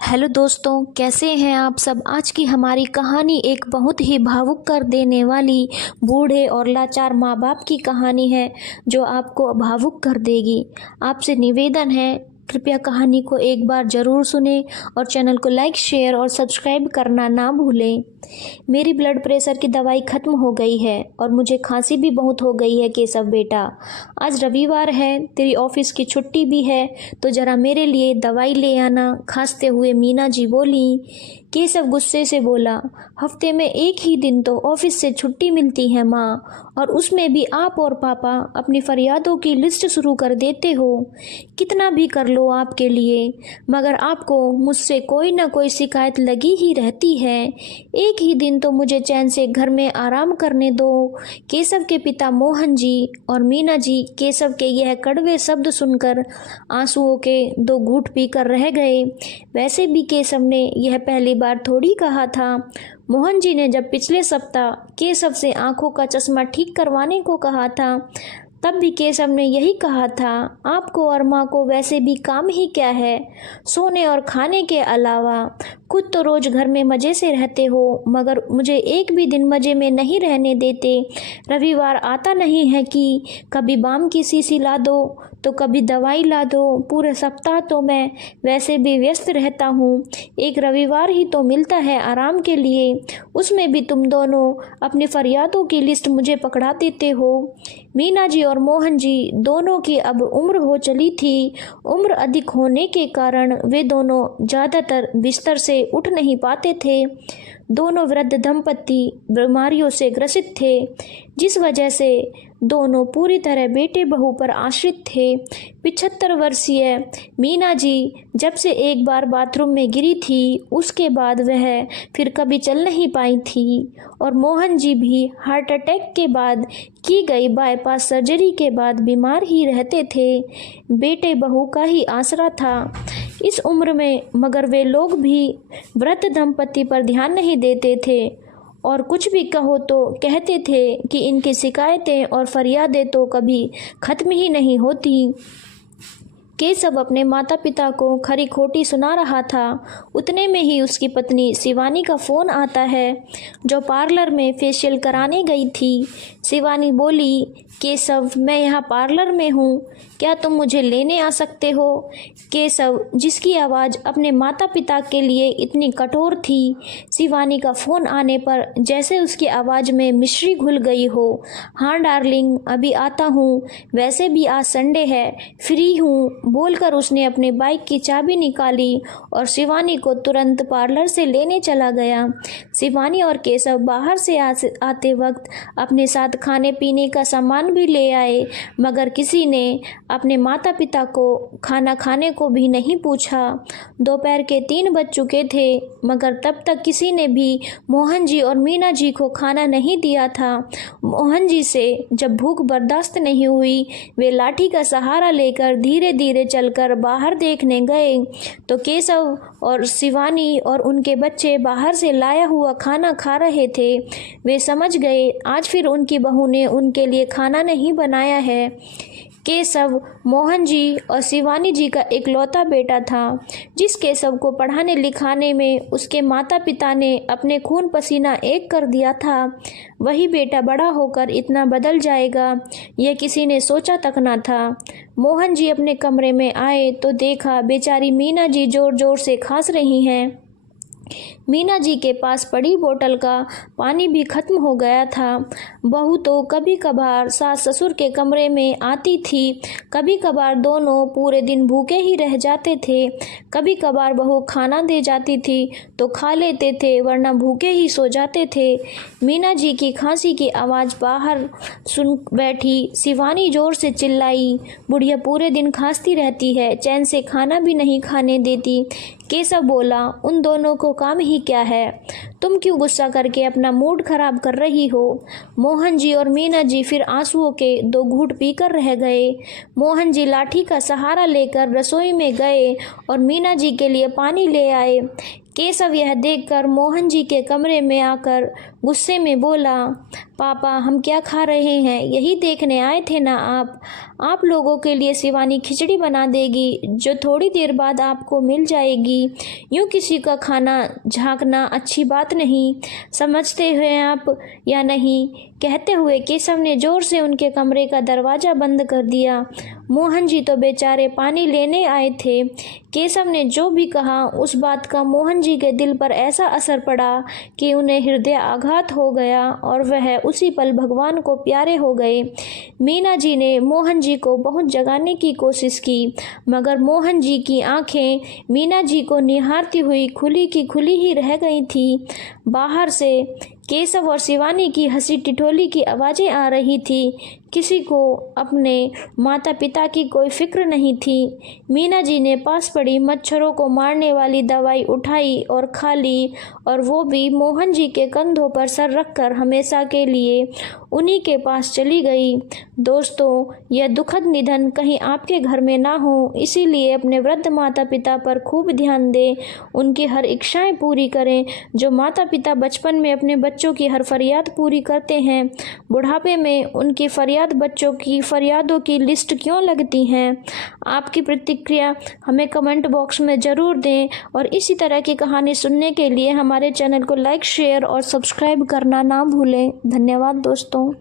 Hello दोस्तों, कैसे हैं आप सब। आज की हमारी कहानी एक बहुत ही भावुक कर देने वाली बूढ़े और लाचार माँ बाप की कहानी है जो आपको भावुक कर देगी। आपसे निवेदन है, कृपया कहानी को एक बार ज़रूर सुनें और चैनल को लाइक, शेयर और सब्सक्राइब करना ना भूलें। मेरी ब्लड प्रेशर की दवाई ख़त्म हो गई है और मुझे खांसी भी बहुत हो गई है। केशव बेटा, आज रविवार है, तेरी ऑफिस की छुट्टी भी है, तो ज़रा मेरे लिए दवाई ले आना, खांसते हुए मीना जी बोली। केशव गुस्से से बोला, हफ्ते में एक ही दिन तो ऑफिस से छुट्टी मिलती है माँ, और उसमें भी आप और पापा अपनी फरियादों की लिस्ट शुरू कर देते हो। कितना भी कर लो आपके लिए, मगर आपको मुझसे कोई ना कोई शिकायत लगी ही रहती है। एक ही दिन तो मुझे चैन से घर में आराम करने दो। केशव के पिता मोहन जी और मीना जी केशव के यह कड़वे शब्द सुनकर आंसुओं के दो घूंट पीकर रह गए। वैसे भी केशव ने यह पहली बार थोड़ी कहा था। मोहन जी ने जब पिछले सप्ताह केशव से आंखों का चश्मा ठीक करवाने को कहा था, तब भी केशव ने यही कहा था, आपको और माँ को वैसे भी काम ही क्या है, सोने और खाने के अलावा। खुद तो रोज घर में मज़े से रहते हो, मगर मुझे एक भी दिन मज़े में नहीं रहने देते। रविवार आता नहीं है कि कभी बाम की शीशी ला दो तो कभी दवाई ला दो। पूरे सप्ताह तो मैं वैसे भी व्यस्त रहता हूँ, एक रविवार ही तो मिलता है आराम के लिए, उसमें भी तुम दोनों अपनी फरियादों की लिस्ट मुझे पकड़ा देते हो। मीना जी और मोहन जी दोनों की अब उम्र हो चली थी। उम्र अधिक होने के कारण वे दोनों ज़्यादातर बिस्तर से उठ नहीं पाते थे। दोनों वृद्ध दंपति बीमारियों से ग्रसित थे, जिस वजह से दोनों पूरी तरह बेटे बहू पर आश्रित थे। 75 वर्षीय मीना जी जब से एक बार बाथरूम में गिरी थी, उसके बाद वह फिर कभी चल नहीं पाई थी, और मोहन जी भी हार्ट अटैक के बाद की गई बाईपास सर्जरी के बाद बीमार ही रहते थे। बेटे बहू का ही आसरा था इस उम्र में, मगर वे लोग भी वृद्ध दंपति पर ध्यान नहीं देते थे, और कुछ भी कहो तो कहते थे कि इनकी शिकायतें और फरियादें तो कभी ख़त्म ही नहीं होती। केशव अपने माता पिता को खरी खोटी सुना रहा था, उतने में ही उसकी पत्नी शिवानी का फ़ोन आता है, जो पार्लर में फेशियल कराने गई थी। शिवानी बोली, केशव, मैं यहाँ पार्लर में हूँ, क्या तुम मुझे लेने आ सकते हो। केशव, जिसकी आवाज़ अपने माता पिता के लिए इतनी कठोर थी, शिवानी का फ़ोन आने पर जैसे उसकी आवाज़ में मिश्री घुल गई हो। हाँ डार्लिंग, अभी आता हूँ, वैसे भी आज संडे है, फ्री हूँ, बोलकर उसने अपनी बाइक की चाबी निकाली और शिवानी को तुरंत पार्लर से लेने चला गया। शिवानी और केशव बाहर से आते वक्त अपने साथ खाने पीने का सामान भी ले आए, मगर किसी ने अपने माता पिता को खाना खाने को भी नहीं पूछा। दोपहर के 3 बज चुके थे, मगर तब तक किसी ने भी मोहन जी और मीना जी को खाना नहीं दिया था। मोहन जी से जब भूख बर्दाश्त नहीं हुई, वे लाठी का सहारा लेकर धीरे धीरे चलकर बाहर देखने गए, तो केशव और शिवानी और उनके बच्चे बाहर से लाया हुआ खाना खा रहे थे। वे समझ गए आज फिर उनकी बहू ने उनके लिए खाना नहीं बनाया है। केशव मोहन जी और शिवानी जी का इकलौता बेटा था, जिस केशव को पढ़ाने लिखाने में उसके माता पिता ने अपने खून पसीना एक कर दिया था, वही बेटा बड़ा होकर इतना बदल जाएगा, यह किसी ने सोचा तक ना था। मोहन जी अपने कमरे में आए तो देखा बेचारी मीना जी जोर जोर से खांस रही हैं। मीना जी के पास पड़ी बोतल का पानी भी खत्म हो गया था। बहू तो कभी कभार सास ससुर के कमरे में आती थी, कभी कभार दोनों पूरे दिन भूखे ही रह जाते थे। कभी कभार बहू खाना दे जाती थी तो खा लेते थे, वरना भूखे ही सो जाते थे। मीना जी की खांसी की आवाज़ बाहर सुन बैठी शिवानी जोर से चिल्लाई, बुढ़िया पूरे दिन खांसती रहती है, चैन से खाना भी नहीं खाने देती। केशव बोला, उन दोनों को काम ही क्या है, तुम क्यों गुस्सा करके अपना मूड खराब कर रही हो। मोहन जी और मीना जी फिर आंसुओं के 2 घूंट पीकर रह गए। मोहन जी लाठी का सहारा लेकर रसोई में गए और मीना जी के लिए पानी ले आए। केशव यह देखकर मोहन जी के कमरे में आकर गुस्से में बोला, पापा हम क्या खा रहे हैं, यही देखने आए थे ना आप लोगों के लिए शिवानी खिचड़ी बना देगी जो थोड़ी देर बाद आपको मिल जाएगी। यूँ किसी का खाना झांकना अच्छी बात नहीं, समझते हैं आप या नहीं। कहते हुए केशव ने जोर से उनके कमरे का दरवाज़ा बंद कर दिया। मोहन जी तो बेचारे पानी लेने आए थे। केशव ने जो भी कहा उस बात का मोहन जी के दिल पर ऐसा असर पड़ा कि उन्हें हृदय आघात हो गया और वह उसी पल भगवान को प्यारे हो गए। मीना जी ने मोहन जी को बहुत जगाने की कोशिश की, मगर मोहन जी की आंखें मीना जी को निहारती हुई खुली की खुली ही रह गई थी। बाहर से केशव और शिवानी की हंसी ठिठोली की आवाज़ें आ रही थी। किसी को अपने माता पिता की कोई फिक्र नहीं थी। मीना जी ने पास पड़ी मच्छरों को मारने वाली दवाई उठाई और खा ली, और वो भी मोहन जी के कंधों पर सर रखकर हमेशा के लिए उन्हीं के पास चली गई। दोस्तों, यह दुखद निधन कहीं आपके घर में ना हो, इसीलिए अपने वृद्ध माता पिता पर खूब ध्यान दें, उनकी हर इच्छाएं पूरी करें। जो माता पिता बचपन में अपने बच्चों की हर फरियाद पूरी करते हैं, बुढ़ापे में उनकी फरियाद बच्चों की फरियादों की लिस्ट क्यों लगती हैं। आपकी प्रतिक्रिया हमें कमेंट बॉक्स में ज़रूर दें, और इसी तरह की कहानी सुनने के लिए हमारे चैनल को लाइक, शेयर और सब्सक्राइब करना ना भूलें। धन्यवाद दोस्तों।